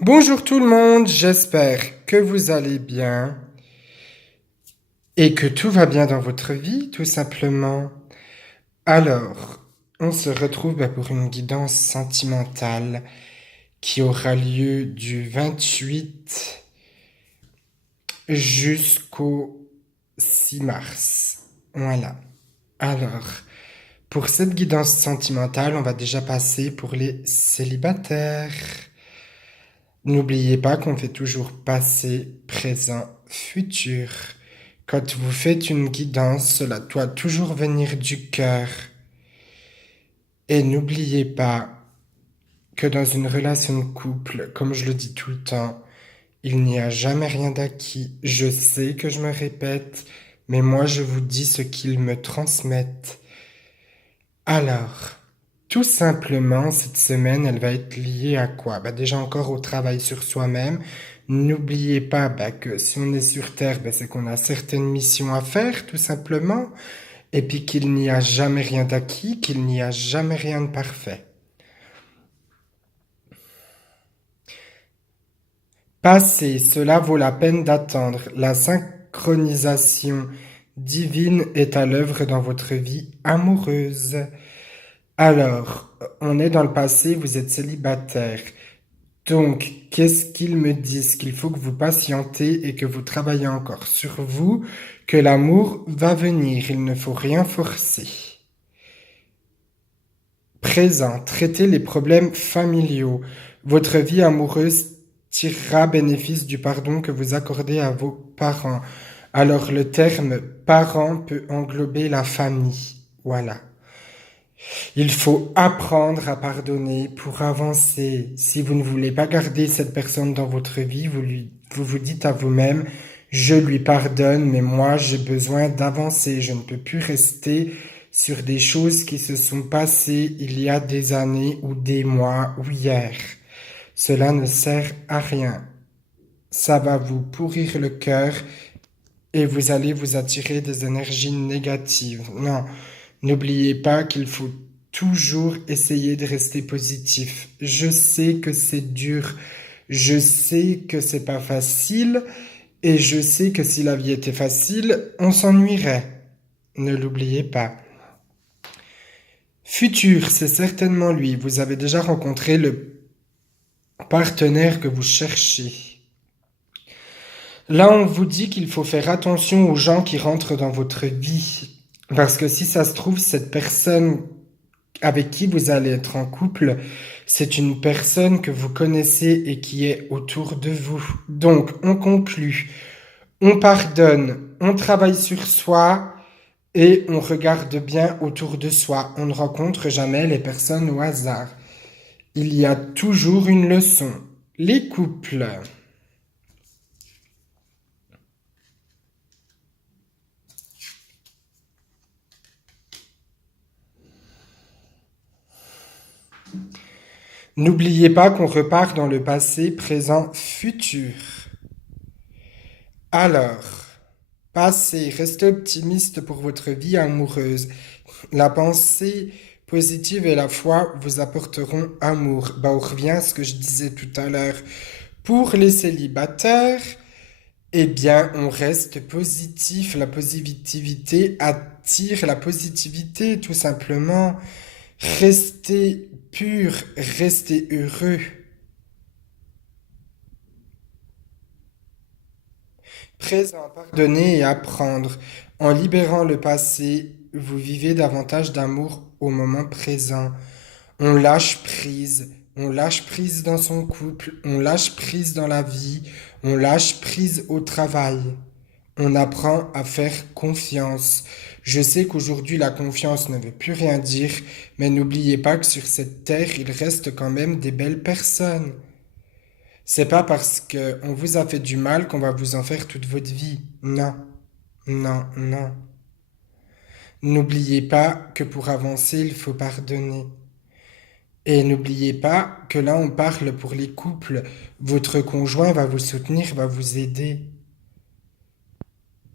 Bonjour tout le monde, j'espère que vous allez bien et que tout va bien dans votre vie, tout simplement. Alors, on se retrouve pour une guidance sentimentale qui aura lieu du 28 jusqu'au 6 mars. Voilà. Alors, pour cette guidance sentimentale, on va déjà passer pour les célibataires. N'oubliez pas qu'on fait toujours passé, présent, futur. Quand vous faites une guidance, cela doit toujours venir du cœur. Et n'oubliez pas que dans une relation de couple, comme je le dis tout le temps, il n'y a jamais rien d'acquis. Je sais que je me répète, mais moi je vous dis ce qu'ils me transmettent. Alors, tout simplement, cette semaine, elle va être liée à quoi? Déjà encore au travail sur soi-même. N'oubliez pas que si on est sur Terre, c'est qu'on a certaines missions à faire, tout simplement, et puis qu'il n'y a jamais rien d'acquis, qu'il n'y a jamais rien de parfait. Passez, cela vaut la peine d'attendre. La synchronisation divine est à l'œuvre dans votre vie amoureuse. Alors, on est dans le passé, vous êtes célibataire. Donc, qu'est-ce qu'ils me disent? Qu'il faut que vous patientez et que vous travaillez encore sur vous, que l'amour va venir, il ne faut rien forcer. Présent, traitez les problèmes familiaux. Votre vie amoureuse tirera bénéfice du pardon que vous accordez à vos parents. Alors, le terme parent peut englober la famille. Voilà. Il faut apprendre à pardonner pour avancer. Si vous ne voulez pas garder cette personne dans votre vie, vous vous dites à vous-même, je lui pardonne, mais moi j'ai besoin d'avancer. Je ne peux plus rester sur des choses qui se sont passées il y a des années ou des mois ou hier. Cela ne sert à rien. Ça va vous pourrir le cœur et vous allez vous attirer des énergies négatives. Non, n'oubliez pas qu'il faut toujours essayer de rester positif. Je sais que c'est dur, je sais que c'est pas facile, et je sais que si la vie était facile, on s'ennuierait. Ne l'oubliez pas. Futur, c'est certainement lui. Vous avez déjà rencontré le partenaire que vous cherchez. Là, on vous dit qu'il faut faire attention aux gens qui rentrent dans votre vie. Parce que si ça se trouve, cette personne avec qui vous allez être en couple, c'est une personne que vous connaissez et qui est autour de vous. Donc, on conclut, on pardonne, on travaille sur soi et on regarde bien autour de soi. On ne rencontre jamais les personnes au hasard. Il y a toujours une leçon. Les couples. N'oubliez pas qu'on repart dans le passé, présent, futur. Alors, passez, restez optimiste pour votre vie amoureuse. La pensée positive et la foi vous apporteront amour. On revient à ce que je disais tout à l'heure. Pour les célibataires, eh bien, on reste positif. La positivité attire la positivité, tout simplement. Restez pur, restez heureux. Présent, pardonner et apprendre. En libérant le passé, vous vivez davantage d'amour au moment présent. On lâche prise dans son couple, on lâche prise dans la vie, on lâche prise au travail. On apprend à faire confiance. Je sais qu'aujourd'hui la confiance ne veut plus rien dire, mais n'oubliez pas que sur cette terre, il reste quand même des belles personnes. C'est pas parce que on vous a fait du mal qu'on va vous en faire toute votre vie. Non, non, non. N'oubliez pas que pour avancer, il faut pardonner. Et n'oubliez pas que là, on parle pour les couples. Votre conjoint va vous soutenir, va vous aider.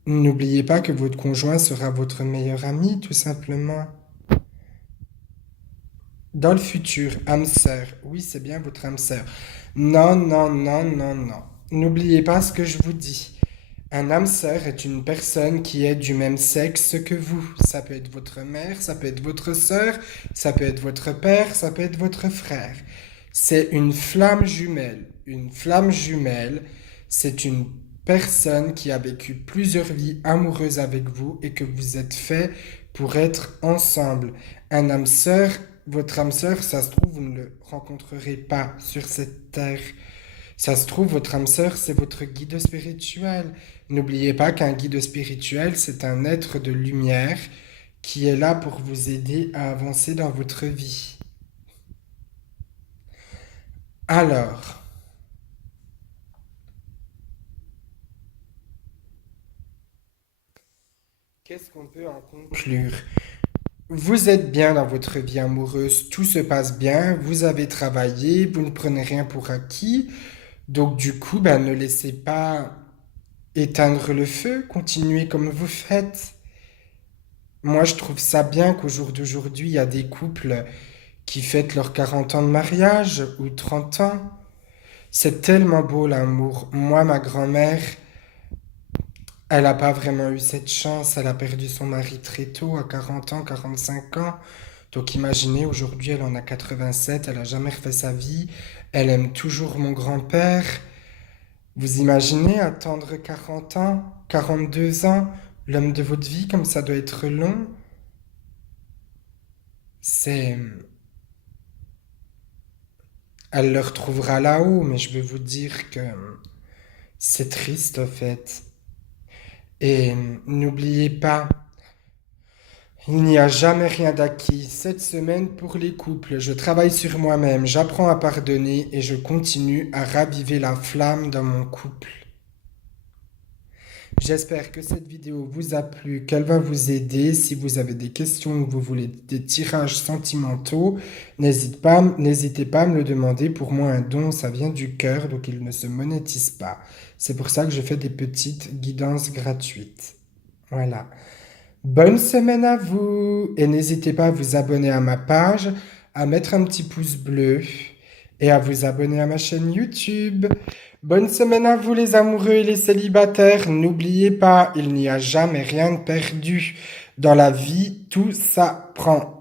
N'oubliez pas que votre conjoint sera votre meilleur ami, tout simplement. Dans le futur, âme sœur. Oui, c'est bien votre âme sœur. Non, non, non, non, non. N'oubliez pas ce que je vous dis. Un âme sœur est une personne qui est du même sexe que vous. Ça peut être votre mère, ça peut être votre sœur, ça peut être votre père, ça peut être votre frère. C'est une flamme jumelle. Une flamme jumelle, c'est une personne qui a vécu plusieurs vies amoureuses avec vous et que vous êtes fait pour être ensemble. Un âme sœur, votre âme sœur, ça se trouve, vous ne le rencontrerez pas sur cette terre. Ça se trouve, votre âme sœur, c'est votre guide spirituel. N'oubliez pas qu'un guide spirituel, c'est un être de lumière qui est là pour vous aider à avancer dans votre vie. Alors, qu'est-ce qu'on peut en conclure? Vous êtes bien dans votre vie amoureuse, tout se passe bien, vous avez travaillé, vous ne prenez rien pour acquis, donc du coup, ben, ne laissez pas éteindre le feu, continuez comme vous faites. Moi, je trouve ça bien qu'au jour d'aujourd'hui, il y a des couples qui fêtent leurs 40 ans de mariage ou 30 ans. C'est tellement beau l'amour. Moi, ma grand-mère, elle n'a pas vraiment eu cette chance. Elle a perdu son mari très tôt, à 40 ans, 45 ans. Donc imaginez, aujourd'hui, elle en a 87, elle n'a jamais refait sa vie. Elle aime toujours mon grand-père. Vous imaginez attendre 40 ans, 42 ans, l'homme de votre vie, comme ça doit être long. C'est... Elle le retrouvera là-haut, mais je veux vous dire que c'est triste, en fait. Et n'oubliez pas, il n'y a jamais rien d'acquis. Cette semaine, pour les couples, je travaille sur moi-même, j'apprends à pardonner et je continue à raviver la flamme dans mon couple. J'espère que cette vidéo vous a plu, qu'elle va vous aider. Si vous avez des questions ou vous voulez des tirages sentimentaux, n'hésitez pas à me le demander. Pour moi, un don, ça vient du cœur, donc il ne se monétise pas. C'est pour ça que je fais des petites guidances gratuites. Voilà. Bonne semaine à vous et n'hésitez pas à vous abonner à ma page, à mettre un petit pouce bleu et à vous abonner à ma chaîne YouTube. Bonne semaine à vous les amoureux et les célibataires. N'oubliez pas, il n'y a jamais rien de perdu. Dans la vie, tout s'apprend.